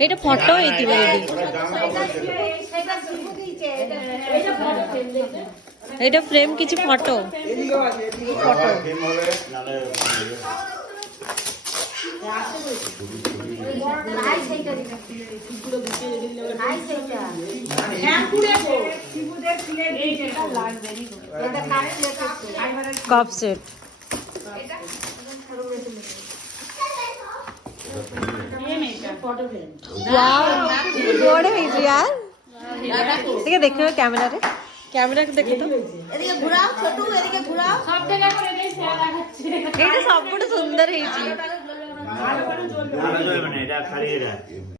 এটা ফটো হইতিবে এটা ফ্রেম কিছু ফটো ফটো कप सेट देखो कैमरा रे कैमरा देखो तो এদিকে ঘুরাও ছোটু এদিকে ঘুরাও সব জায়গা করে দেই শেয়ার লাগাচ্ছে এটা সবগুলো সুন্দর হয়েছে ভালো করে জ্বলবে না এটা খালি এরা